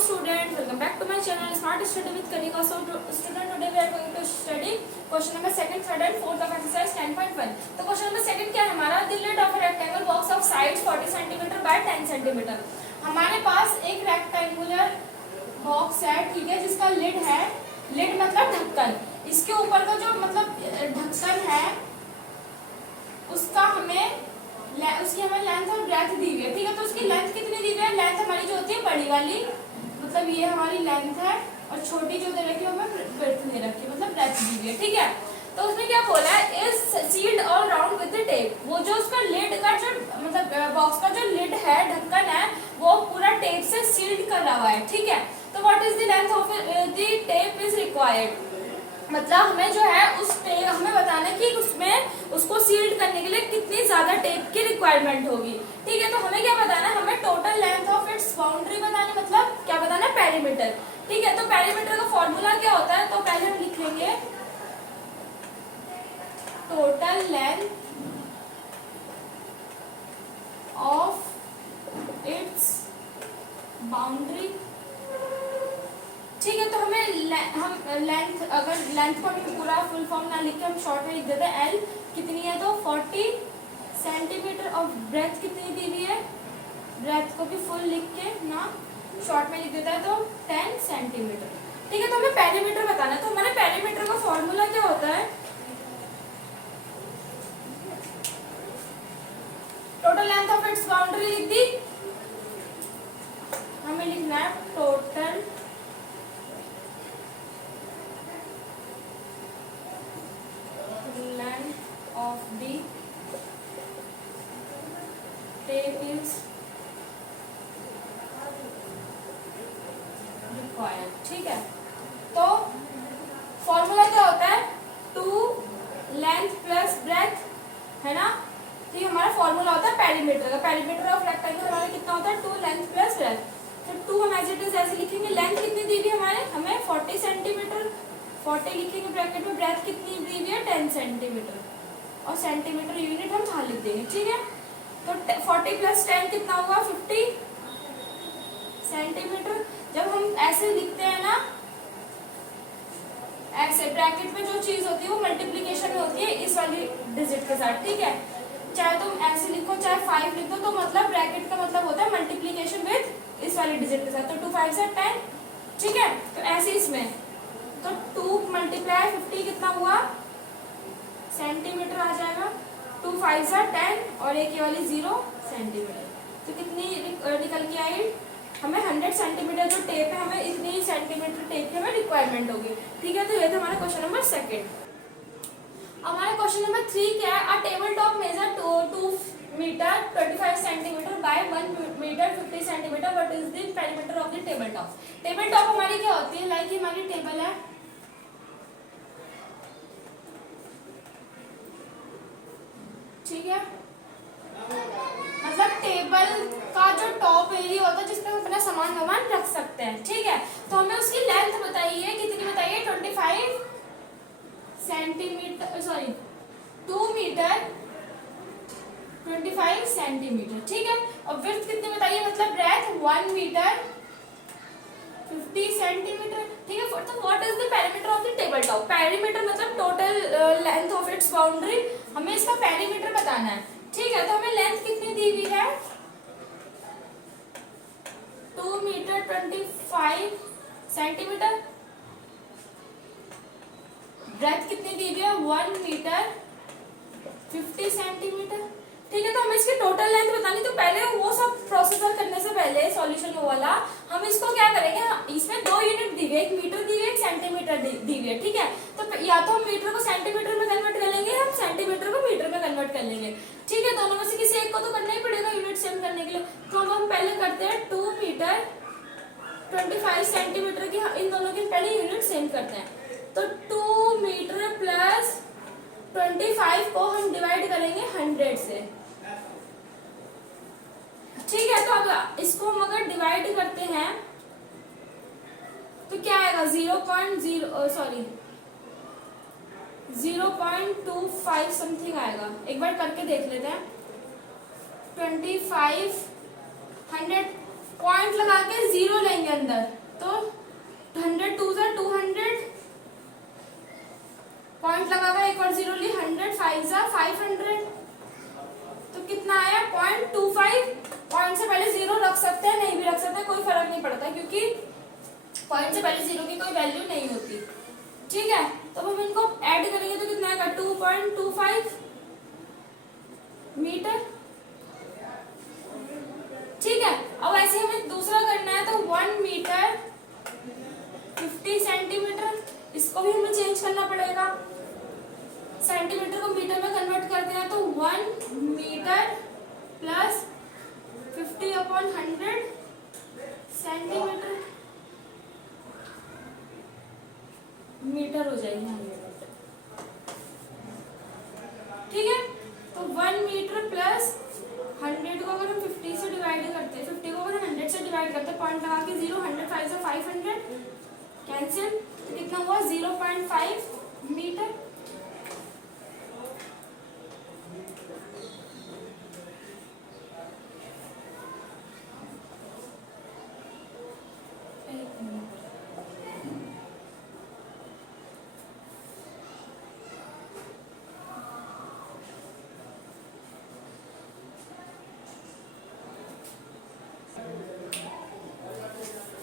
students, welcome back to my channel Smart Study with Kanika. So student, today we are going to study question number 2nd, 3rd and 4th of exercise 10.1. तो question number 2nd क्या है हमारा? The lid of a rectangle box of sides 40 cm by 10 cm. हमारे पास एक rectangular box है, ठीक है, जिसका लिड है, लिड मतलब ढक्कन, इसके ऊपर का जो मतलब ढक्कन है उसका उसकी हमें लेंथ और ब्रेथ दी हुई है, ठीक है। तो उसकी लेंथ कितनी दी हुई है? लेंथ हमारी जो होती है बड़ी वाली, मतलब ये हमारी लेंथ है, और छोटी जो दे रखी है हमें ब्रेथ दे रखी है, मतलब ब्रेथ दी हुई है, ठीक है। तो उसमें क्या बोला है? Is sealed all round with tape. वो जो उसका लिड का जो मतलब बॉक्स का जो लिड है, ढक्कन है, वो पूरा टेप से सील्ड करा हुआ है, ठीक है। तो what is the length of the tape is required, मतलब हमें जो है उस टेप हमें बताना है कि उसमें उसको सील्ड करने के लिए कितनी ज्यादा टेप की रिक्वायरमेंट होगी, ठीक है। तो हमें क्या बताना है? हमें total length of its boundary बतानी, मतलब क्या बताना है? पेरीमीटर, ठीक है। तो पेरीमीटर का फॉर्मूला क्या होता है? तो पहले हम लिखेंगे total length of its boundary, ठीक है। तो हमें लेंथ, अगर लेंथ को हम पूरा फुल फॉर्म ना लिख के हम शॉर्ट में लिख देते हैं, एल कितनी है तो 40 सेंटीमीटर, और ब्रेथ कितनी दी हुई है? ब्रेथ को भी फुल लिख के ना शॉर्ट में लिख देता है तो 10 सेंटीमीटर, ठीक है। तो हमें पेरीमीटर बताना है। तो हमारे पेरीमीटर का फॉर्मूला क्या होता है? Total length of its boundary लिख दी, हमें लिखना है total length of the tape is required, ठीक है। तो फॉर्मूला क्या होता है? 2 लेंथ प्लस ब्रेथ, है ना। तो ये हमारा फॉर्मूला होता है पेरीमीटर का। पेरीमीटर ऑफ रेक्टेंगल हमारा कितना होता है? 2 लेंथ प्लस ब्रेथ। तो 2 हम एज इट इज ऐसे लिखेंगे। लेंथ कितनी दी हुई हमारे? हमें 40 सेंटीमीटर, 40 लिखेंगे ब्रैकेट में। ब्रेथ कितनी दी हुई है? 10 सेंटीमीटर, और सेंटीमीटर यूनिट हम बाहर लिख देंगे, ठीक है। तो 40 प्लस 10 कितना होगा? 50 सेंटीमीटर। जब हम ऐसे लिखते हैं ना, ऐसे ब्रैकेट में जो चीज होती है वो मल्टीप्लीकेशन में होती है इस वाली डिजिट के साथ, ठीक है। चाहे तुम ऐसे लिखो चाहे 5 लिखो, तो मतलब ब्रैकेट का मतलब होता है मल्टीप्लीकेशन विद इस वाली डिजिट के साथ। तो 2 5 से 10, ठीक है। तो ऐसे इसमें तो 2 मल्टीप्लाई 50 कितना हुआ? सेंटीमीटर आ जाएगा। 2 5 से 10 और एक ये वाली 0 सेंटीमीटर। तो कितनी निकल के आई? हमें 100 सेंटीमीटर जो टेप है, हमें इतनी सेंटीमीटर टेप की हमें रिक्वायरमेंट होगी, ठीक है। तो ये था हमारा क्वेश्चन नंबर 2। हमारा क्वेश्चन नंबर 3 क्या है? A table top measure 2 metre 25 centimetre by 1 metre 50 centimetre. What is the perimeter of the table top? Table top हमारी क्या होती है? लाइक हमारी टेबल है, ठीक है। मतलब टेबल का जो टॉप एरिया होता है जिसमें हम अपना सामान वामान रख सकते हैं, ठीक है। तो हमें उसकी लेंथ बताइए, कितनी बताइए? 25 सेंटीमीटर, सॉरी 2 मीटर 25 सेंटीमीटर, ठीक है। और विड्थ कितनी बताइए? मतलब ब्रेथ 1 मीटर 50 सेंटीमीटर, ठीक है। तो what is the perimeter of the table top? Perimeter मतलब total length of its boundary, हमें इसका पेरीमीटर बताना है, ठीक है। तो हमें लेंथ कितनी दी हुई है? 2 मीटर 25 सेंटीमीटर। ब्रेथ कितनी दी हुई है? 1 मीटर 50 सेंटीमीटर, ठीक है। तो हमें इसकी टोटल लेंथ बतानी। तो पहले वो सब प्रोसीजर करने से पहले सॉल्यूशन वाला हम इसको क्या करेंगे? इसमें 2 यूनिट दी हुई है, 1 मीटर दी हुई है, 1 सेंटीमीटर दी हुई है, ठीक है। तो या तो हम मीटर को सेंटीमीटर में कन्वर्ट कर लेंगे, हम सेंटीमीटर को मीटर में कन्वर्ट कर लेंगे, ठीक है। दोनों में से किसी एक को तो करना ही पड़ेगा यूनिट सेम करने के लिए। तो हम पहले करते हैं 2 मीटर 25 सेंटीमीटर की, इन दोनों की पहले यूनिट सेम करते हैं। तो 2 मीटर प्लस 25 को हम डिवाइड करेंगे 100 से, ठीक है। तो अब इसको हम अगर डिवाइड करते हैं तो क्या आएगा? 0.25 समथिंग आएगा। एक बार करके देख लेते हैं। 25 100 पॉइंट लगा के 0 लेंगे अंदर, पॉइंट से पहले जीरो की कोई वैल्यू नहीं होती, ठीक है। तो हम इनको ऐड करेंगे तो कितना आएगा 2.25 मीटर, ठीक है। अब ऐसे हमें दूसरा करना है तो 1 मीटर 50 सेंटीमीटर, इसको भी हमें चेंज करना पड़ेगा, सेंटीमीटर को मीटर में कन्वर्ट करते हैं तो 1 मीटर प्लस 50/100 सेंटीमीटर मीटर हो जाएगी, ठीक है। तो 1 मीटर प्लस 100 को अगर हम 50 से डिवाइड करते हैं, 50 को अगर हम 100 से डिवाइड करते हैं, पॉइंट लगा के 0, 100 5 से 500 कैंसिल, तो कितना हुआ 0.5 मीटर।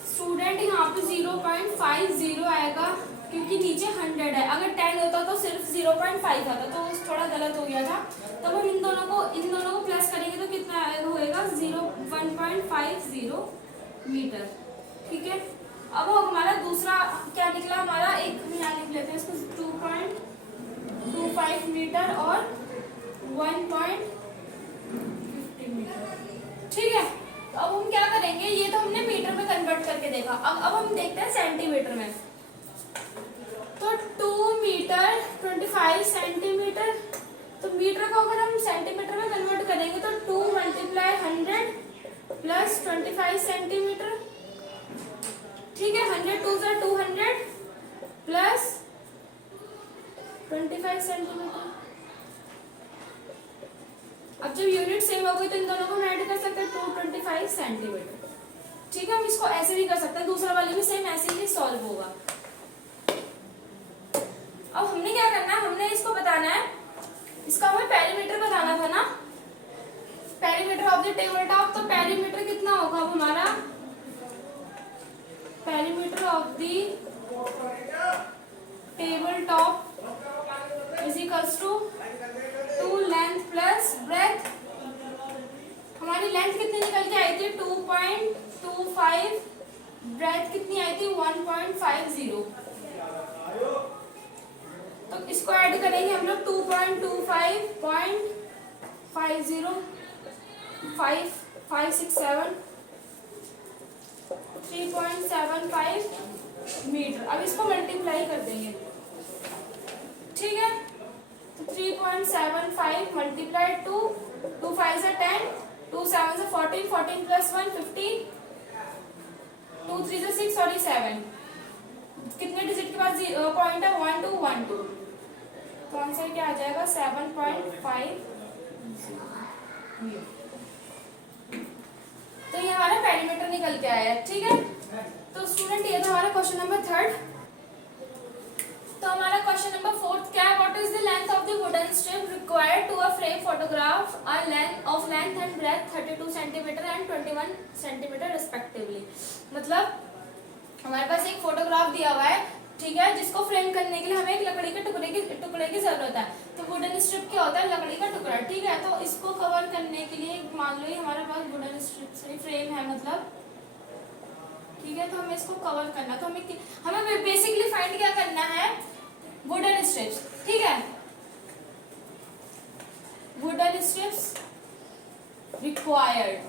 स्टूडेंट यहाँ पे 0.50 आएगा क्योंकि नीचे 100 है, अगर 10 होता तो सिर्फ 0.5 आता, तो थोड़ा गलत हो गया था। तब हम इन दोनों को प्लस करेंगे तो कितना होएगा 1.50 मीटर, ठीक है। अब हमारा दूसरा क्या निकला, हमारा एक यहाँ लिख लेते हैं इसको 2.25 मीटर और 1.50 मीटर, ठीक है। तो अब हम क्या करेंगे, ये तो हमने मीटर में कन्वर्ट करके देखा, अब हम देखते हैं सेंटीमीटर में। तो 2 मीटर 25 सेंटीमीटर, तो मीटर को अगर हम सेंटीमीटर में कन्वर्ट करेंगे तो 2 × 100 प्लस 25 सेंटीमीटर, ठीक है। 100 2 × 200 प्लस 25 सेंटीमीटर। अब जब यूनिट सेम हो गई तो इन दोनों को हम ऐड कर सकते हैं 225 सेंटीमीटर, ठीक है। हम इसको ऐसे भी कर सकते हैं, दूसरा वाले भी सेम ऐसे ही सॉल्व होगा। अब हमने क्या करना है, हमने इसको बताना है, इसका हमें पेरीमीटर बताना था ना, perimeter of the table top. तो पेरीमीटर कितना होगा अब हमारा, perimeter of the table top is equals to 2 length plus breadth. हमारी लेंथ कितनी निकल के आई थी 2.25, ब्रेथ कितनी आई थी 1.50। तो इसको ऐड करेंगे हम लोग 2.25 0.50 5 5 6 7 3.75 मीटर। अब इसको मल्टीप्लाई कर देंगे, ठीक है। तो 3.75 मल्टीप्लाई 2 5 से 10, 2 7 से 14, 14 प्लस 1 15, 2 3 से 6 सॉरी 7। कितने डिजिट के बाद पॉइंट है 1 2 1 2, तो आंसर क्या आ जाएगा 7.5। तो ये हमारा पेरीमीटर निकल के आया, ठीक है। तो स्टूडेंट ये था हमारा क्वेश्चन नंबर 3। तो हमारा क्वेश्चन नंबर 4 क्या है, what is the length of the wooden strip required to a frame photograph a length and breadth 32 centimetre and 21 centimetre respectively. मतलब हमारे पास एक फोटोग्राफ दिया हुआ है, ठीक है, जिसको फ्रेम करने के लिए हमें एक लकड़ी के टुकड़े की जरूरत है। तो वुडन स्ट्रिप क्या होता है, लकड़ी का टुकड़ा, ठीक है। तो इसको कवर करने के लिए मान लो हमारे पास वुडन स्ट्रिप से फ्रेम है, मतलब ठीक है। तो हमें इसको कवर करना, तो हमें बेसिकली फाइंड क्या करना है, वुडन स्ट्रिप्स, ठीक है। वुडन स्ट्रिप्स रिक्वायर्ड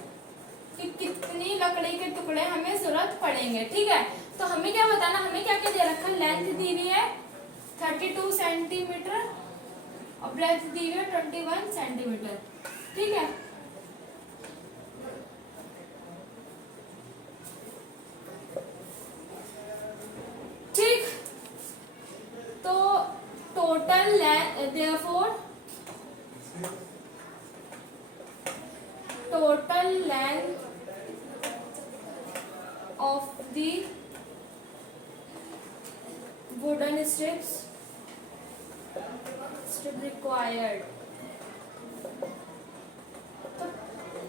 कि कितनी लकड़ी के टुकड़े हमें जरूरत पड़ेंगे, ठीक है। तो हमें क्या बताना, हमें क्या क्या दे रखा है, लेंथ दी हुई है 32 सेंटीमीटर और ब्रेथ दी हुई है 21 सेंटीमीटर, ठीक है। ठीक, तो total therefore total length of the wooden strip required। तो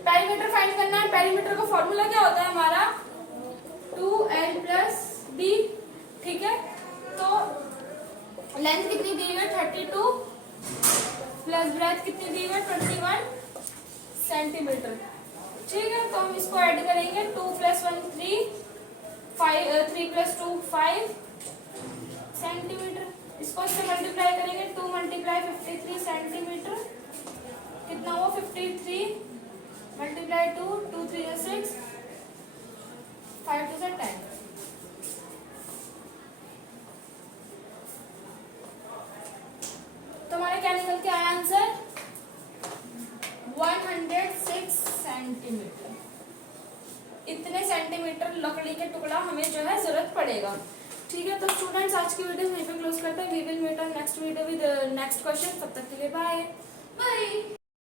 पेरीमीटर फाइंड करना है। पेरीमीटर का फॉर्मूला क्या होता है हमारा 2l + b 3 + 2 5 सेंटीमीटर। इसको इससे मल्टीप्लाई करेंगे, 2 × 53 सेंटीमीटर, कितना हुआ 53 × 2, 2 3 6, 5 2 10। तो हमारा क्या निकल के आया आंसर 106 सेंटीमीटर। इतने सेंटीमीटर लकड़ी के टुकड़ा हमें जो है जरूरत पड़ेगा। ठीक है, तो स्टूडेंट्स आज की वीडियो यहीं पे क्लोज करते हैं। We will meet on next video with next question. तब तक के लिए बाय बाय।